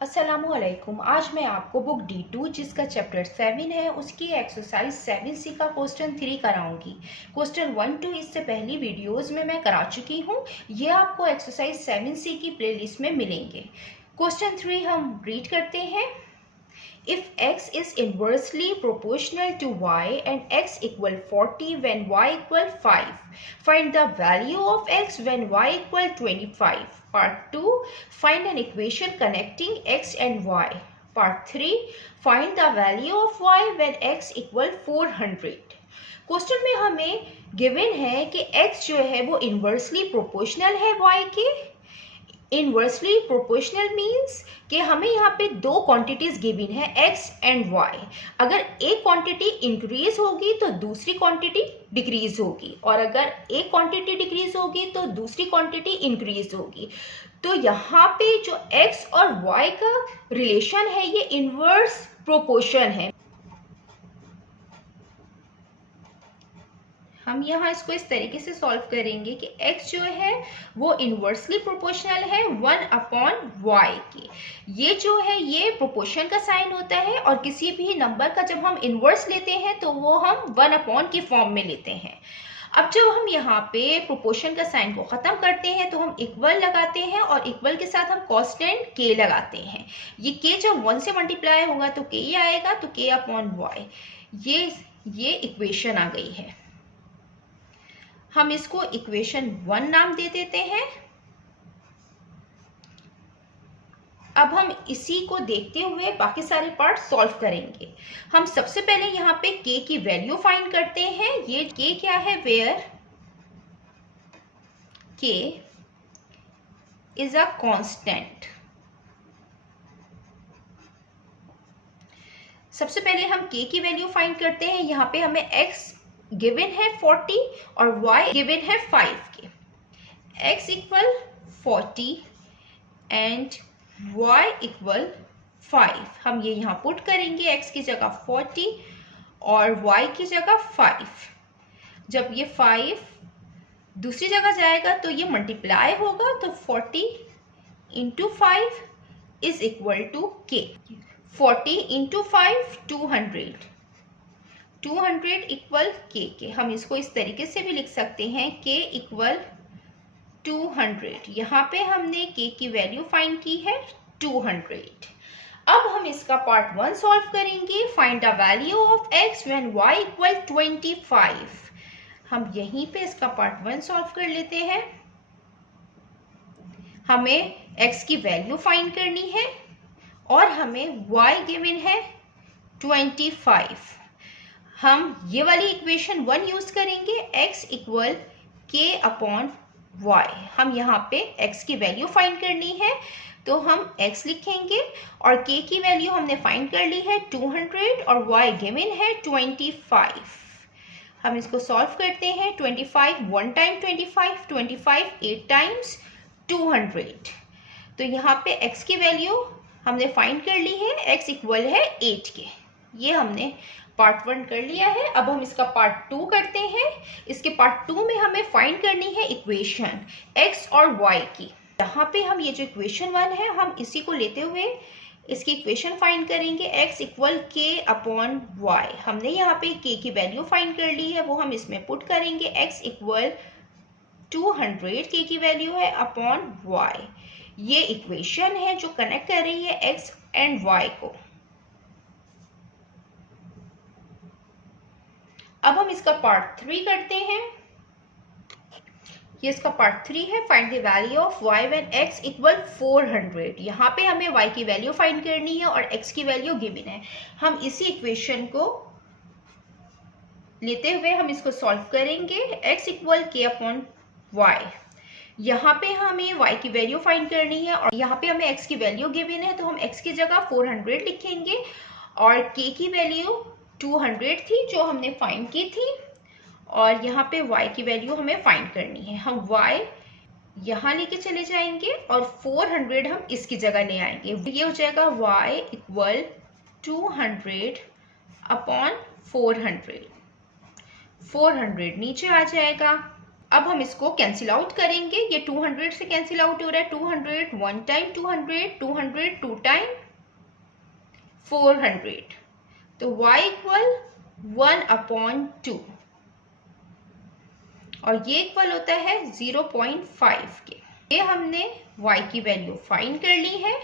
अस्सलामुअलैकुम। आज मैं आपको बुक D2 जिसका चैप्टर 7 है उसकी एक्सरसाइज 7C का क्वेश्चन 3 कराऊंगी। क्वेश्चन 1 2 इससे पहली वीडियोस में मैं करा चुकी हूँ। ये आपको एक्सरसाइज 7C की प्लेलिस्ट में मिलेंगे। क्वेश्चन 3 हम रीड करते हैं। If x is inversely proportional to y and x equal 40 when y equal 5, find the value of x when y equal 25. Part 2, find an equation connecting x and y. Part 3, find the value of y when x equal 400. Question में हमें given है कि x जो है वो inversely proportional है y के। Inversely proportional means कि हमें यहाँ पे दो क्वांटिटीज गिवन है x एंड y। अगर एक क्वांटिटी इंक्रीज होगी तो दूसरी क्वांटिटी डिक्रीज होगी, और अगर एक क्वांटिटी डिक्रीज होगी तो दूसरी क्वांटिटी इंक्रीज होगी। तो यहाँ पे जो x और y का रिलेशन है ये इनवर्स प्रोपोर्शन है। हम यहाँ इसको इस तरीके से सॉल्व करेंगे कि x जो है वो इनवर्सली प्रोपोर्शनल है 1/y के। ये जो है ये प्रोपोर्शन का साइन होता है, और किसी भी नंबर का जब हम इनवर्स लेते हैं तो वो हम 1/ की फॉर्म में लेते हैं। अब जब हम यहाँ पे प्रोपोर्शन का साइन को ख़त्म करते हैं तो हम इक्वल लगाते हैं, और इक्वल के साथ हम कांस्टेंट k लगाते हैं। ये k जब 1 से मल्टीप्लाई होगा तो k आएगा, तो k/y। ये इक्वेशन आ गई है। हम इसको इक्वेशन 1 नाम दे देते हैं। अब हम इसी को देखते हुए बाकी सारे पार्ट सॉल्व करेंगे। हम सबसे पहले यहाँ पे k की वैल्यू फाइंड करते हैं। ये k क्या है? Where k is a constant. सबसे पहले हम k की वैल्यू फाइंड करते हैं। यहाँ पे हमें x गिवन है 40 और y गिवन है 5 के। x equal 40 and y equal 5। हम ये यहाँ पुट करेंगे, x की जगह 40 और y की जगह 5। जब ये 5 दूसरी जगह जाएगा तो ये मल्टीप्लाई होगा, तो 40 × 5 is equal to k। 40 × 5 200। 200 equal k k. हम इसको इस तरीके से भी लिख सकते हैं k इक्वल 200। यहाँ पे हमने k की वैल्यू फाइंड की है 200। अब हम इसका पार्ट 1 सॉल्व करेंगे। Find the value of x when y equal 25। हम यहीं पे इसका पार्ट 1 सॉल्व कर लेते हैं। हमें x की वैल्यू फाइंड करनी है और हमें y गिवन है 25। हम ये वाली इक्वेशन 1 यूज करेंगे, x इक्वल k/y। हम यहाँ पे x की वैल्यू फाइंड करनी है, तो हम x लिखेंगे, और k की वैल्यू हमने फाइंड कर ली है 200 और y गिवन है 25। हम इसको सॉल्व करते हैं। 25 1 टाइम 25 8 टाइम्स 200। तो यहाँ पे x की वैल्यू हमने फाइंड कर ली है, x इक्वल है 8 के। ये हमने पार्ट 1 कर लिया है। अब हम इसका पार्ट 2 करते हैं। इसके पार्ट 2 में हमें फाइंड करनी है इक्वेशन x और y की। यहाँ पे हम ये जो इक्वेशन 1 है हम इसी को लेते हुए इसकी इक्वेशन फाइंड करेंगे। x equal k/y। हमने यहाँ पे k की वैल्यू फाइंड कर ली है, वो हम इसमें पुट करेंगे। x इक्वल 200 k की वैल्यू है अपॉन y। ये इक्वेशन है जो कनेक्ट कर रही है x एंड y को। अब हम इसका पार्ट 3 करते हैं। ये इसका पार्ट 3 है। Find the value of y when x equal 400। यहाँ पे हमें y की वैल्यू फाइंड करनी है और x की वैल्यू गिवन है। हम इसी इक्वेशन को लेते हुए हम इसको सॉल्व करेंगे। x equal k/y। यहाँ पे हमें y की वैल्यू फाइंड करनी है, और यहाँ पे हमें x की वैल्यू गिवन है, तो हम x की जगह 400 लिखेंगे, और k की वैल्यू 200 थी जो हमने फाइंड की थी, और यहाँ पे y की वैल्यू हमें फाइंड करनी है। हम y यहाँ लेके चले जाएंगे और 400 हम इसकी जगह ले आएंगे। ये हो जाएगा y इक्वल 200 अपॉन 400। 400 नीचे आ जाएगा, अब हम इसको कैंसिल आउट करेंगे। ये 200 से कैंसिल आउट हो रहा है, 200 1 टाइम, 200 2 टाइम, 400। तो y इक्वल 1/2 और ये इक्वल होता है 0.5 के। ये हमने y की वैल्यू फाइंड कर ली है।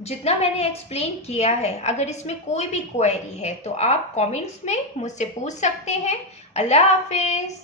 जितना मैंने एक्सप्लेन किया है, अगर इसमें कोई भी क्वेरी है तो आप कमेंट्स में मुझसे पूछ सकते हैं। अल्लाह हाफिज।